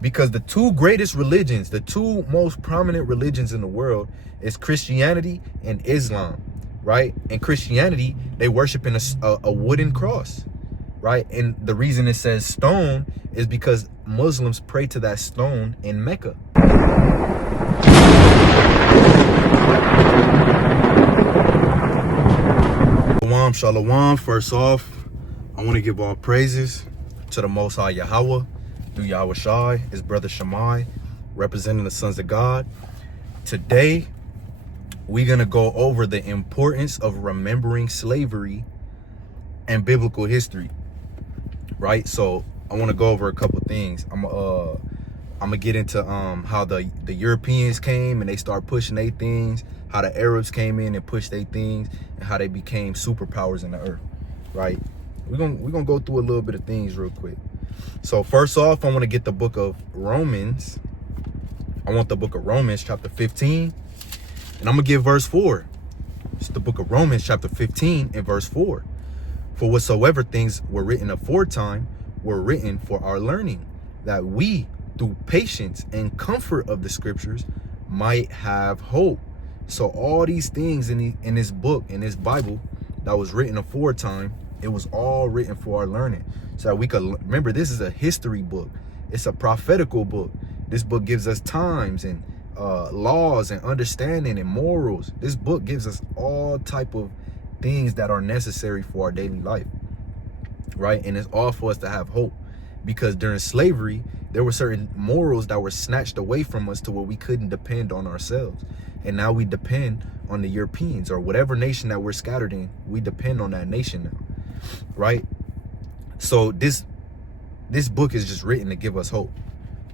Because the two greatest religions, the two most prominent religions in the world is Christianity and Islam, right? In Christianity, they worship in a wooden cross, right? And the reason it says stone is because Muslims pray to that stone in Mecca. Shalom, shalom. First off, I want to give all praises to the Most High Yahweh, through Yahweh Shai, his brother Shammai, representing the sons of God. Today, we're going to go over the importance of remembering slavery and biblical history, right? So I want to go over a couple things. I'm gonna get into how the Europeans came and they start pushing their things, how the Arabs came in and pushed their things, and how they became superpowers in the earth, right? We're gonna go through a little bit of things real quick. So first off, I want to get the book of Romans. I want the book of Romans chapter 15, and I'm gonna give verse 4. It's the book of Romans chapter 15 and verse 4. For whatsoever things were written aforetime were written for our learning, that we, through patience and comfort of the scriptures, might have hope. So all these things in this book, in this Bible, that was written aforetime, it was all written for our learning, so that we could remember. This is a history book. It's a prophetical book. This book gives us times and laws and understanding and morals. This book gives us all type of things that are necessary for our daily life, right? And it's all for us to have hope, because during slavery, there were certain morals that were snatched away from us to where we couldn't depend on ourselves. And now we depend on the Europeans or whatever nation that we're scattered in. We depend on that nation now, right? So this book is just written to give us hope,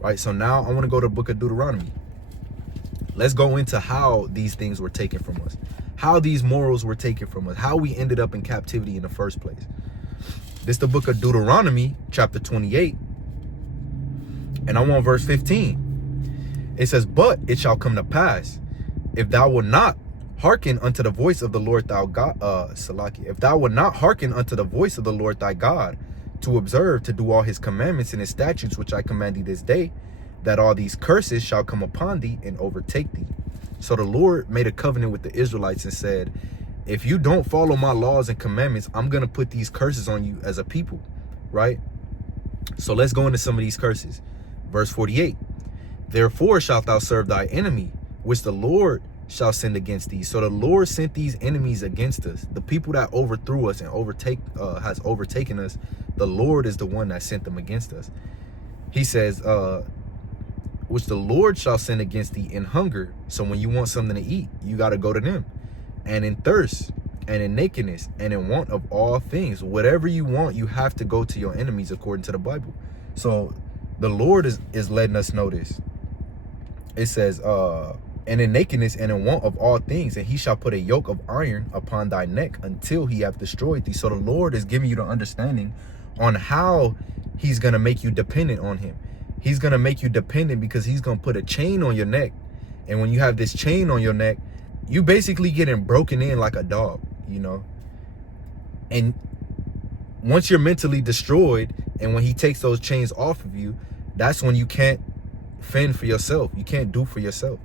right? So now I want to go to the book of Deuteronomy. Let's go into how these things were taken from us, how these morals were taken from us, how we ended up in captivity in the first place. This is the book of Deuteronomy, chapter 28. And I want verse 15. It says, but it shall come to pass, if thou wilt not hearken unto the voice of the Lord thy God, if thou wilt not hearken unto the voice of the Lord thy God, to observe, to do all his commandments and his statutes, which I command thee this day, that all these curses shall come upon thee and overtake thee. So the Lord made a covenant with the Israelites and said, if you don't follow my laws and commandments, I'm going to put these curses on you as a people, right? So let's go into some of these curses. Verse 48, therefore shalt thou serve thy enemy, which the Lord shall send against thee. So the Lord sent these enemies against us. The people that overthrew us and has overtaken us, the Lord is the one that sent them against us. He says, which the Lord shall send against thee in hunger. So when you want something to eat, you got to go to them. And in thirst, and in nakedness, and in want of all things. Whatever you want, you have to go to your enemies, according to the Bible. So the Lord is letting us know this. It says, and in nakedness and in want of all things, and he shall put a yoke of iron upon thy neck until he have destroyed thee. So the Lord is giving you the understanding on how he's going to make you dependent on him. He's going to make you dependent because he's going to put a chain on your neck. And when you have this chain on your neck, you basically getting broken in like a dog, you know. And once you're mentally destroyed, and when he takes those chains off of you, that's when you can't fend for yourself. You can't do for yourself,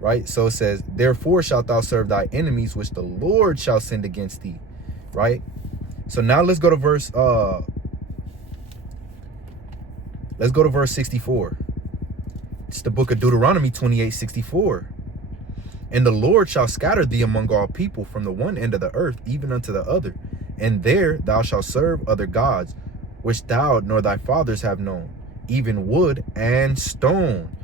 right? So it says, therefore shalt thou serve thy enemies, which the Lord shall send against thee, right? So now let's go to verse 64. It's the book of Deuteronomy 28:64. And the Lord shall scatter thee among all people from the one end of the earth even unto the other, and there thou shalt serve other gods, which thou nor thy fathers have known, even wood and stone.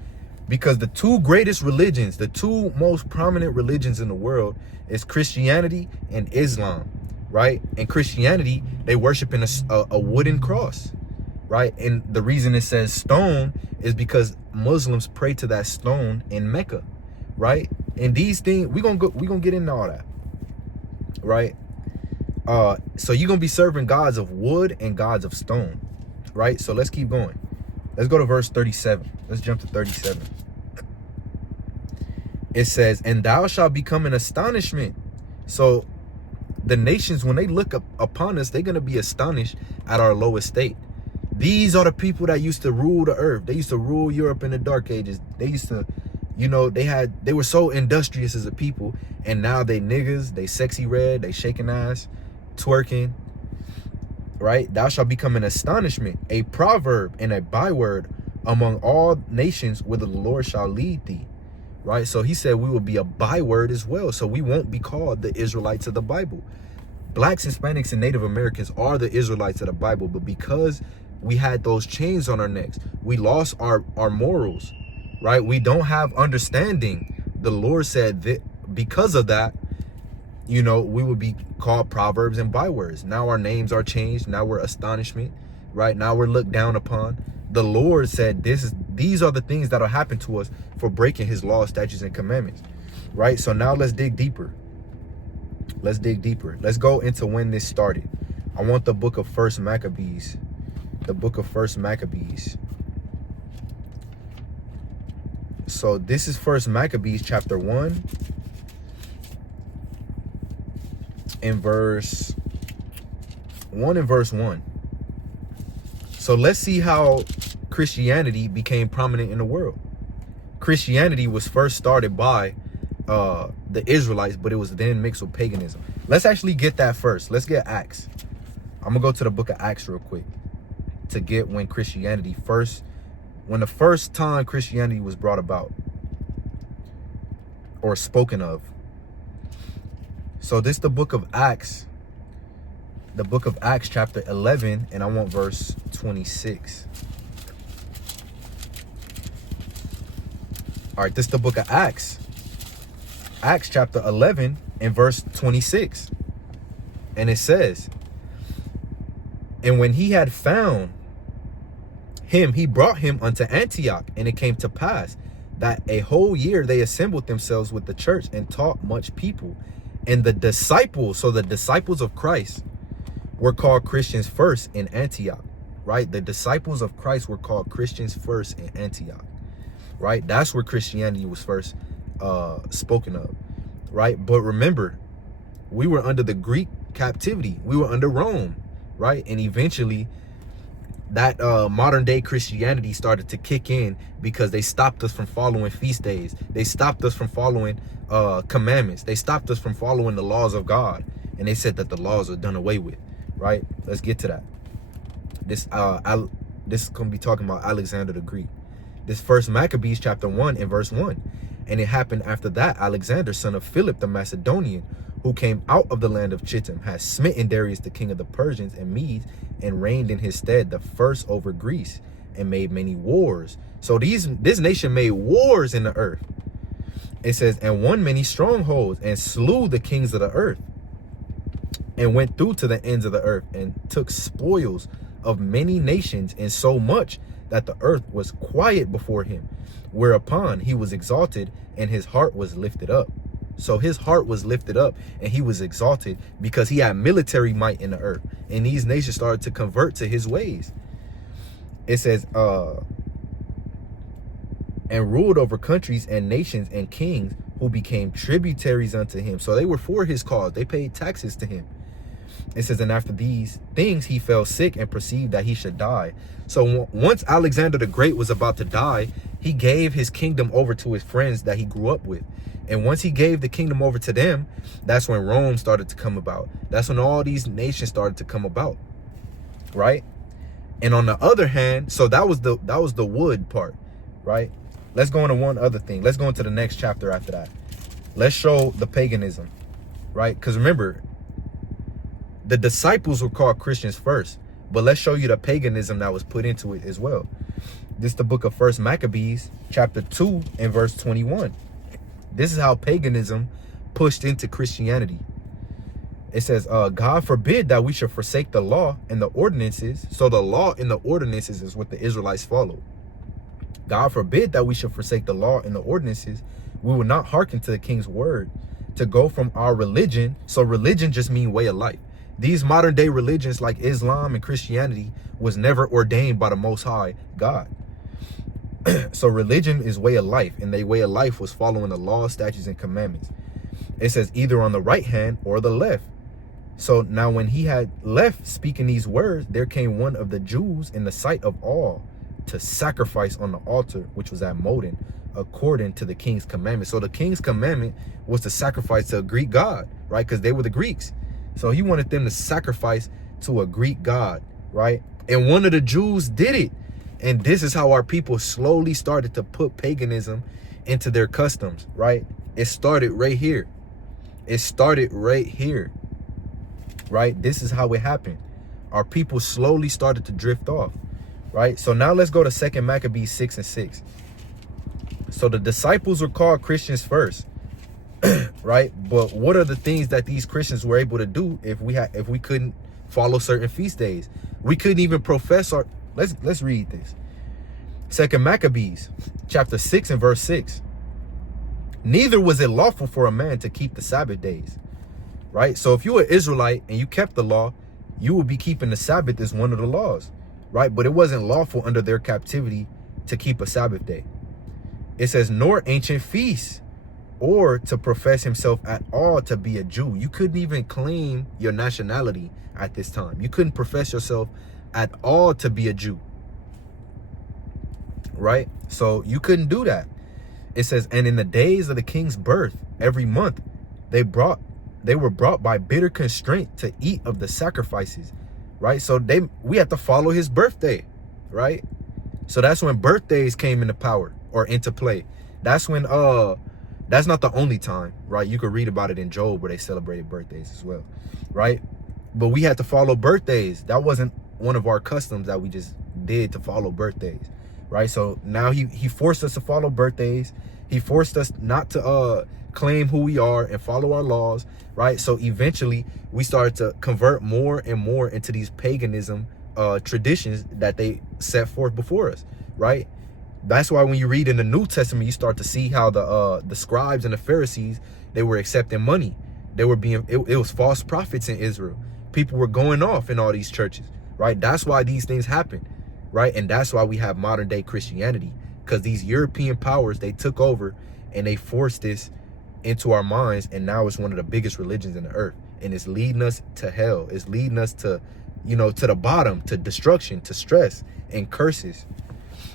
Because the two greatest religions, the two most prominent religions in the world is Christianity and Islam, right? In Christianity, they worship in a wooden cross, right? And the reason it says stone is because Muslims pray to that stone in Mecca, right? And these things, we're gonna get into all that, right? So you're gonna be serving gods of wood and gods of stone, right? So let's keep going. Let's go to verse 37. Let's jump to 37. It says, and thou shalt become an astonishment. So the nations, when they look up upon us, they're going to be astonished at our low estate. These are the people that used to rule the earth. They used to rule Europe in the Dark Ages. They used to, you know, they were so industrious as a people, and now they niggas, they sexy red, they shaking ass, twerking, right? Thou shalt become an astonishment, a proverb, and a byword among all nations, whither the Lord shall lead thee, right? So he said we will be a byword as well. So we won't be called the Israelites of the Bible. Blacks, Hispanics, and Native Americans are the Israelites of the Bible, but because we had those chains on our necks, we lost our morals, right? We don't have understanding. The Lord said that because of that, you know, we would be called proverbs and bywords. Now our names are changed. Now we're astonishment, right? Now we're looked down upon. The Lord said these are the things that'll happen to us for breaking his laws, statutes, and commandments, right? So now let's dig deeper. Let's dig deeper. Let's go into when this started. I want the book of First Maccabees. The book of First Maccabees. So this is First Maccabees chapter 1 and verse 1. So let's see how Christianity became prominent in the world. Christianity was first started by the Israelites, but it was then mixed with paganism. Let's actually get that first. Let's get Acts. I'm gonna go to the book of Acts real quick to get when Christianity when the first time Christianity was brought about or spoken of. So this is the book of Acts. The book of Acts chapter 11, and I want verse 26. All right, this is the book of Acts. Acts chapter 11 and verse 26. And it says, and when he had found him, he brought him unto Antioch. And it came to pass that a whole year they assembled themselves with the church and taught much people. And the disciples, so the disciples of Christ, were called Christians first in Antioch, right? The disciples of Christ were called Christians first in Antioch, right? That's where Christianity was first spoken of, right? But remember, we were under the Greek captivity. We were under Rome, right? And eventually that modern day Christianity started to kick in because they stopped us from following feast days. They stopped us from following commandments. They stopped us from following the laws of God. And they said that the laws are done away with, right? Let's get to that. This is going to be talking about Alexander the Greek. This First Maccabees chapter 1 and verse 1. And it happened after that, Alexander, son of Philip the Macedonian, who came out of the land of Chittim, has smitten Darius the king of the Persians and Medes, and reigned in his stead the first over Greece, and made many wars. So this nation made wars in the earth. It says, and won many strongholds, and slew the kings of the earth, and went through to the ends of the earth, and took spoils of many nations, and so much that the earth was quiet before him, whereupon he was exalted, and his heart was lifted up. So his heart was lifted up and he was exalted because he had military might in the earth. And these nations started to convert to his ways. It says, and ruled over countries and nations and kings who became tributaries unto him. So they were for his cause. They paid taxes to him. It says, and after these things, he fell sick and perceived that he should die. So once Alexander the Great was about to die, he gave his kingdom over to his friends that he grew up with. And once he gave the kingdom over to them, that's when Rome started to come about. That's when all these nations started to come about, right? And on the other hand, so that was the wood part, right? Let's go into one other thing. Let's go into the next chapter after that. Let's show the paganism, right? Because remember, the disciples were called Christians first, but let's show you the paganism that was put into it as well. This is the book of First Maccabees, chapter 2 and verse 21. This is how paganism pushed into Christianity. It says, God forbid that we should forsake the law and the ordinances. So the law and the ordinances is what the Israelites followed. God forbid that we should forsake the law and the ordinances. We will not hearken to the king's word to go from our religion. So religion just means way of life. These modern day religions like Islam and Christianity was never ordained by the Most High God. So religion is way of life, and their way of life was following the law, statutes, and commandments. It says either on the right hand or the left. So now when he had left speaking these words, there came one of the Jews in the sight of all to sacrifice on the altar, which was at Modin, according to the king's commandment. So the king's commandment was to sacrifice to a Greek god, right? Because they were the Greeks. So he wanted them to sacrifice to a Greek god, right? And one of the Jews did it. And this is how our people slowly started to put paganism into their customs, right? It started right here. It started right here, right? This is how it happened. Our people slowly started to drift off, right? So now let's go to 2 Maccabees 6:6. So the disciples were called Christians first, right? But what are the things that these Christians were able to do if we couldn't follow certain feast days? We couldn't even profess our... Let's read this. 2 Maccabees chapter 6 and verse 6. Neither was it lawful for a man to keep the Sabbath days, right? So if you were Israelite and you kept the law, you would be keeping the Sabbath as one of the laws, right? But it wasn't lawful under their captivity to keep a Sabbath day. It says, nor ancient feasts, or to profess himself at all to be a Jew. You couldn't even claim your nationality at this time. You couldn't profess yourself at all to be a Jew, right? So you couldn't do that. It says, and in the days of the king's birth, every month, they were brought by bitter constraint to eat of the sacrifices, right? So we have to follow his birthday, right? So that's when birthdays came into power or into play. That's when, that's not the only time, right? You could read about it in Job where they celebrated birthdays as well, right? But we had to follow birthdays. That wasn't one of our customs that we just did to follow birthdays, right? So now he forced us to follow birthdays. He forced us not to claim who we are and follow our laws, right? So eventually we started to convert more and more into these paganism traditions that they set forth before us, right? That's why when you read in the New Testament, you start to see how the scribes and the Pharisees, they were accepting money. They were being, it was false prophets in Israel. People were going off in all these churches, right? That's why these things happen, right? And that's why we have modern day Christianity, because these European powers, they took over and they forced this into our minds. And now it's one of the biggest religions in the earth. And it's leading us to hell. It's leading us to, you know, to the bottom, to destruction, to stress and curses,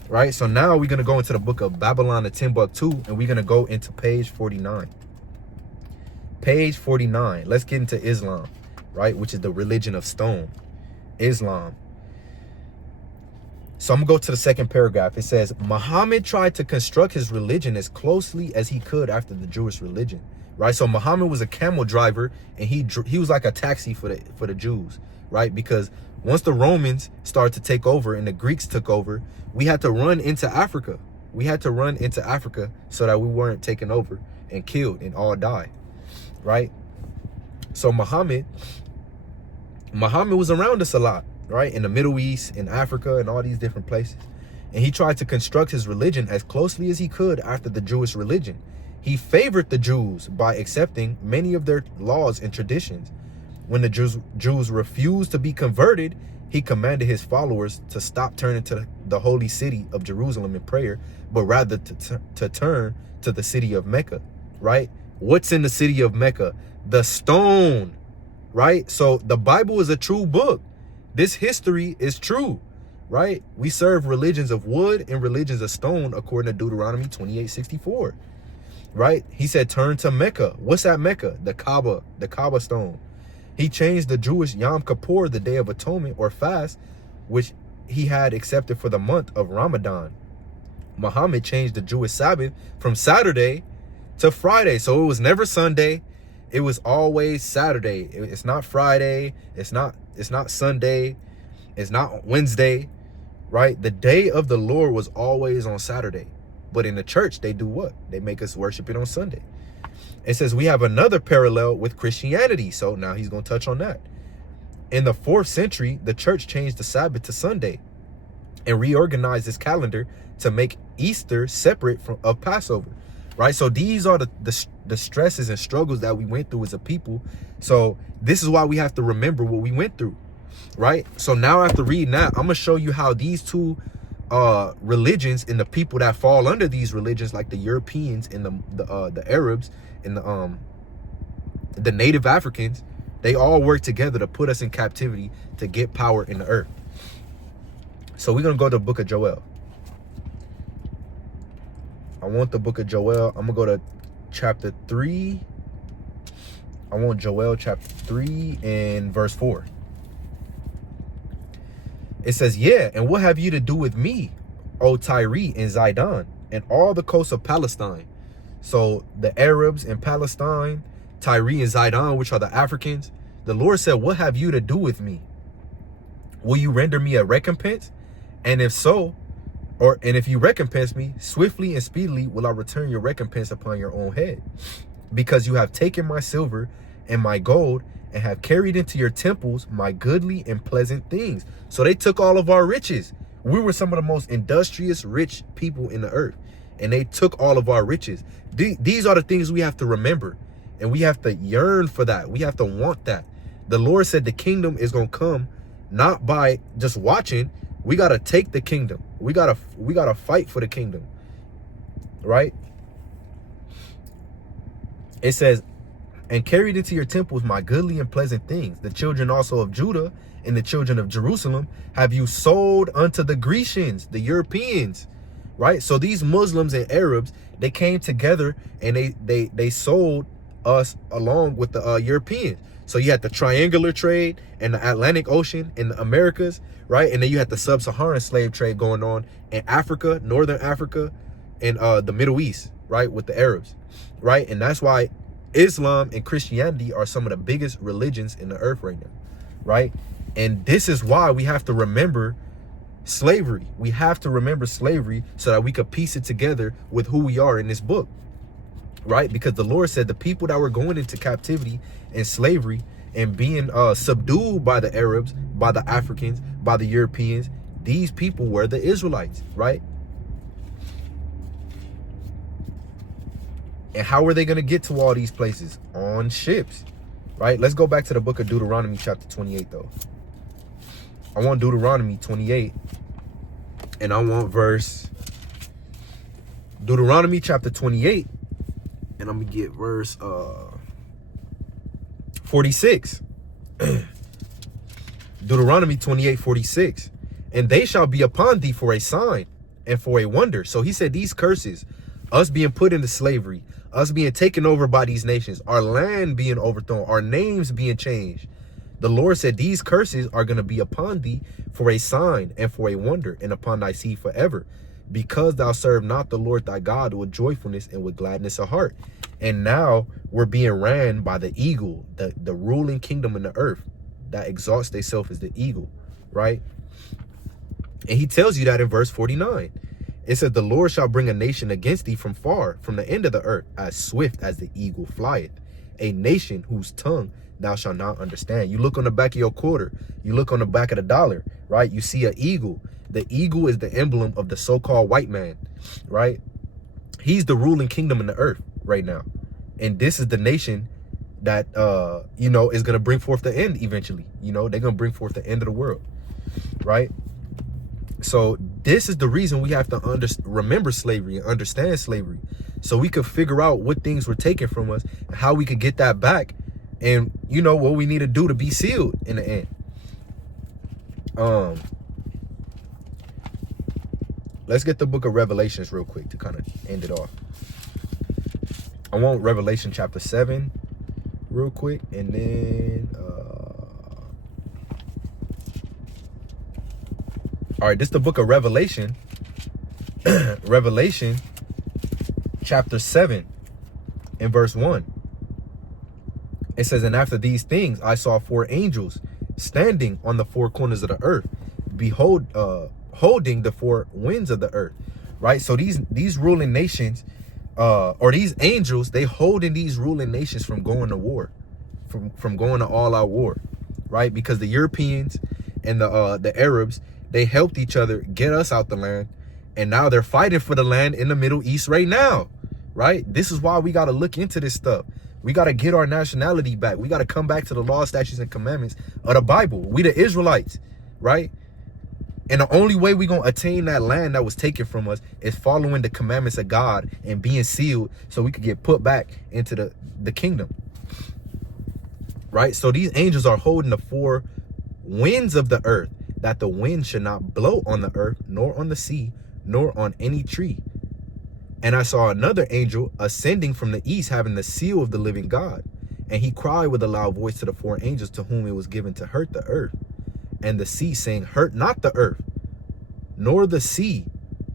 right? So now we're going to go into the book of Babylon to Timbuktu, and we're going to go into page 49. Page 49. Let's get into Islam, right? Which is the religion of stone. Islam. So I'm gonna go to the second paragraph. It says, Muhammad tried to construct his religion as closely as he could after the Jewish religion, right? So Muhammad was a camel driver, and he was like a taxi for the Jews, right? Because once the Romans started to take over and the Greeks took over, we had to run into Africa. We had to run into Africa so that we weren't taken over and killed and all die, right? So Muhammad was around us a lot, right? In the Middle East, in Africa, and all these different places. And he tried to construct his religion as closely as he could after the Jewish religion. He favored the Jews by accepting many of their laws and traditions. When the Jews refused to be converted, he commanded his followers to stop turning to the holy city of Jerusalem in prayer, but rather to turn to the city of Mecca, right? What's in the city of Mecca? The stone, right? So the Bible is a true book. This history is true, right? We serve religions of wood and religions of stone, according to Deuteronomy 28:64, right? He said, turn to Mecca. What's at Mecca? The Kaaba stone. He changed the Jewish Yom Kippur, the Day of Atonement or fast, which he had accepted for the month of Ramadan. Muhammad changed the Jewish Sabbath from Saturday to Friday. So it was never Sunday. It was always Saturday. It's not Friday. It's not Sunday. It's not Wednesday, right? The day of the Lord was always on Saturday. But in the church, they do what? They make us worship it on Sunday. It says we have another parallel with Christianity. So now he's going to touch on that. In the 4th century, the church changed the Sabbath to Sunday and reorganized this calendar to make Easter separate of Passover, right? So these are the stresses and struggles that we went through as a people. So this is why we have to remember what we went through, right? So now after reading that, I'm going to show you how these two religions and the people that fall under these religions, like the Europeans and the Arabs and the Native Africans, They all work together to put us in captivity to get power in the earth. So we're going to go to the book of Joel. I want the book of Joel. I'm going to go to chapter 3. I want Joel chapter 3 and verse 4. It says, yeah, and what have you to do with me, O Tyre and Zidon, and all the coasts of Palestine? So the Arabs in Palestine, Tyre and Zidon, which are the Africans, the Lord said, what have you to do with me? Will you render me a recompense? And if so, and if you recompense me, swiftly and speedily will I return your recompense upon your own head. Because you have taken my silver and my gold, and have carried into your temples my goodly and pleasant things. So they took all of our riches. We were some of the most industrious, rich people in the earth, and they took all of our riches. These are the things we have to remember, and we have to yearn for that. We have to want that. The Lord said the kingdom is going to come not by just watching. We got to take the kingdom. We got to fight for the kingdom, right? It says, and carried into your temples my goodly and pleasant things. The children also of Judah and the children of Jerusalem have you sold unto the Grecians, the Europeans, right? So these Muslims and Arabs, they came together and they sold us along with the Europeans. So you had the triangular trade and the Atlantic Ocean in the Americas, right? And then you had the sub-Saharan slave trade going on in Africa, Northern Africa, and the Middle East, right? With the Arabs, right? And that's why Islam and Christianity are some of the biggest religions in the earth right now, right? And this is why we have to remember slavery. We have to remember slavery so that we could piece it together with who we are in this book, right? Because the Lord said the people that were going into captivity and slavery and being subdued by the Arabs, by the Africans, by the Europeans, these people were the Israelites, right? And how were they going to get to all these places? On ships, right? Let's go back to the book of Deuteronomy chapter 28, though. I want Deuteronomy 28, and I want Deuteronomy chapter 28, and I'm going to get verse 46. Deuteronomy 28:46. And they shall be upon thee for a sign and for a wonder. So he said these curses, us being put into slavery, us being taken over by these nations, our land being overthrown, our names being changed. The Lord said these curses are going to be upon thee for a sign and for a wonder, and upon thy seed forever, because thou serve not the Lord thy God with joyfulness and with gladness of heart. And now we're being ran by the eagle, the ruling kingdom in the earth that exalts itself as the eagle, right? And he tells you that in verse 49. It says, the Lord shall bring a nation against thee from far, from the end of the earth, as swift as the eagle flieth. A nation whose tongue thou shalt not understand. You look on the back of your quarter, you look on the back of the dollar, right? You see an eagle. The eagle is the emblem of the so-called white man, right? He's the ruling kingdom in the earth right now. And this is the nation that, is going to bring forth the end eventually. They're going to bring forth the end of the world, right? So this is the reason we have to remember slavery and understand slavery, so we could figure out what things were taken from us and how we could get that back, and what we need to do to be sealed in the end. Let's get the book of Revelations real quick to kind of end it off. I want Revelation chapter 7 real quick, and then all right, this is the book of Revelation. Revelation chapter 7 and verse 1. It says, and after these things I saw 4 angels standing on the 4 corners of the earth, behold, holding the 4 winds of the earth, right? So these ruling nations, or these angels, they holding these ruling nations from going to war, from going to all-out war, right? Because the Europeans and the Arabs, they helped each other get us out the land, and now they're fighting for the land in the Middle East right now, right? This is why we got to look into this stuff. We got to get our nationality back. We got to come back to the law, statutes, and commandments of the Bible. We the Israelites, right? And the only way we're going to attain that land that was taken from us is following the commandments of God and being sealed so we could get put back into the kingdom. right? So these angels are holding the four winds of the earth, that the wind should not blow on the earth, nor on the sea, nor on any tree. And I saw another angel ascending from the east, having the seal of the living God. And he cried with a loud voice to the four angels to whom it was given to hurt the earth and the sea, saying, hurt not the earth, nor the sea,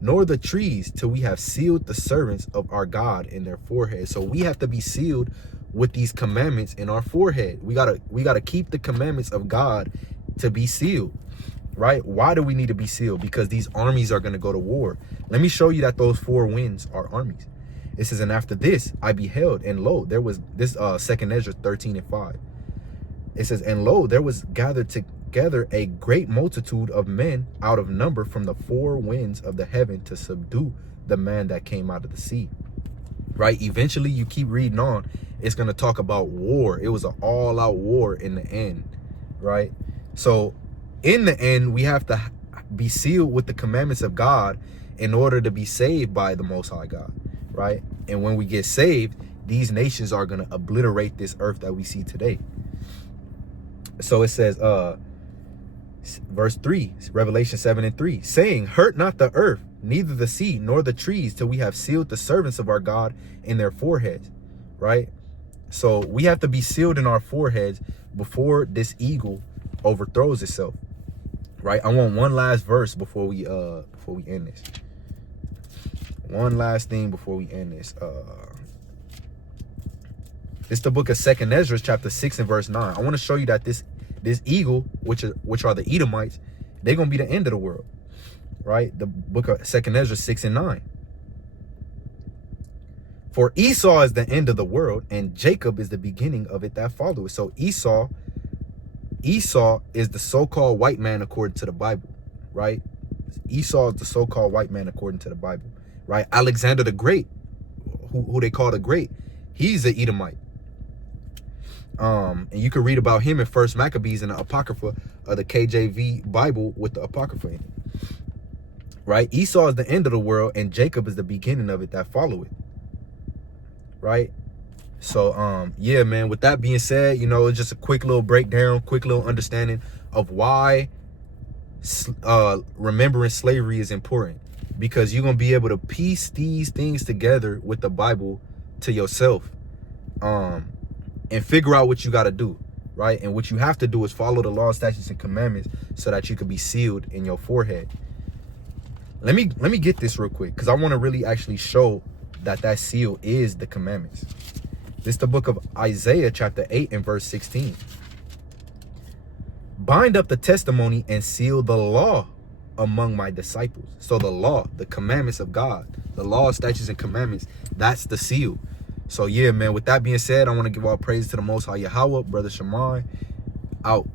nor the trees, till we have sealed the servants of our God in their foreheads. So we have to be sealed with these commandments in our forehead. We gotta keep the commandments of God to be sealed, right? Why do we need to be sealed? Because these armies are going to go to war. Let me show you that those four winds are armies. It says, and after this I beheld, and lo, there was this 2nd Ezra 13:5. It says, and lo, there was gathered together a great multitude of men out of number from the four winds of the heaven to subdue the man that came out of the sea. Right? Eventually, you keep reading on, it's going to talk about war. It was an all-out war in the end, right? So in the end, we have to be sealed with the commandments of God in order to be saved by the Most High God, right? And when we get saved, these nations are going to obliterate this earth that we see today. So it says, verse 3, Revelation 7:3, saying, hurt not the earth, neither the sea, nor the trees, till we have sealed the servants of our God in their foreheads, right? So we have to be sealed in our foreheads before this eagle overthrows itself, right? I want one last verse before we end this. One last thing before we end this. It's the book of 2nd Ezra, chapter 6 and verse 9. I want to show you that this eagle, which are the Edomites, they're gonna be the end of the world, right? The book of 2nd Ezra 6 and 9. For Esau is the end of the world, and Jacob is the beginning of it that followeth. So Esau is the so-called white man according to the Bible, right? Esau is the so-called white man according to the Bible, right? Alexander the Great, who they call the Great, he's the Edomite. And you can read about him in 1st Maccabees in the Apocrypha of the KJV Bible with the Apocrypha in it, right? Esau is the end of the world, and Jacob is the beginning of it that followeth, right? So yeah, man, with that being said, you know, it's just a quick little breakdown, quick little understanding of why remembering slavery is important, because you're gonna be able to piece these things together with the Bible to yourself, and figure out what you got to do, right? And what you have to do is follow the law, statutes, and commandments so that you can be sealed in your forehead. Let me get this real quick, because I want to really actually show that seal is the commandments. This is the book of Isaiah, chapter 8 and verse 16. Bind up the testimony and seal the law among my disciples. So the law, the commandments of God, the law, statutes, and commandments, that's the seal. So yeah, man, with that being said, I want to give all praise to the Most High Yahweh. Brother Shammai, out.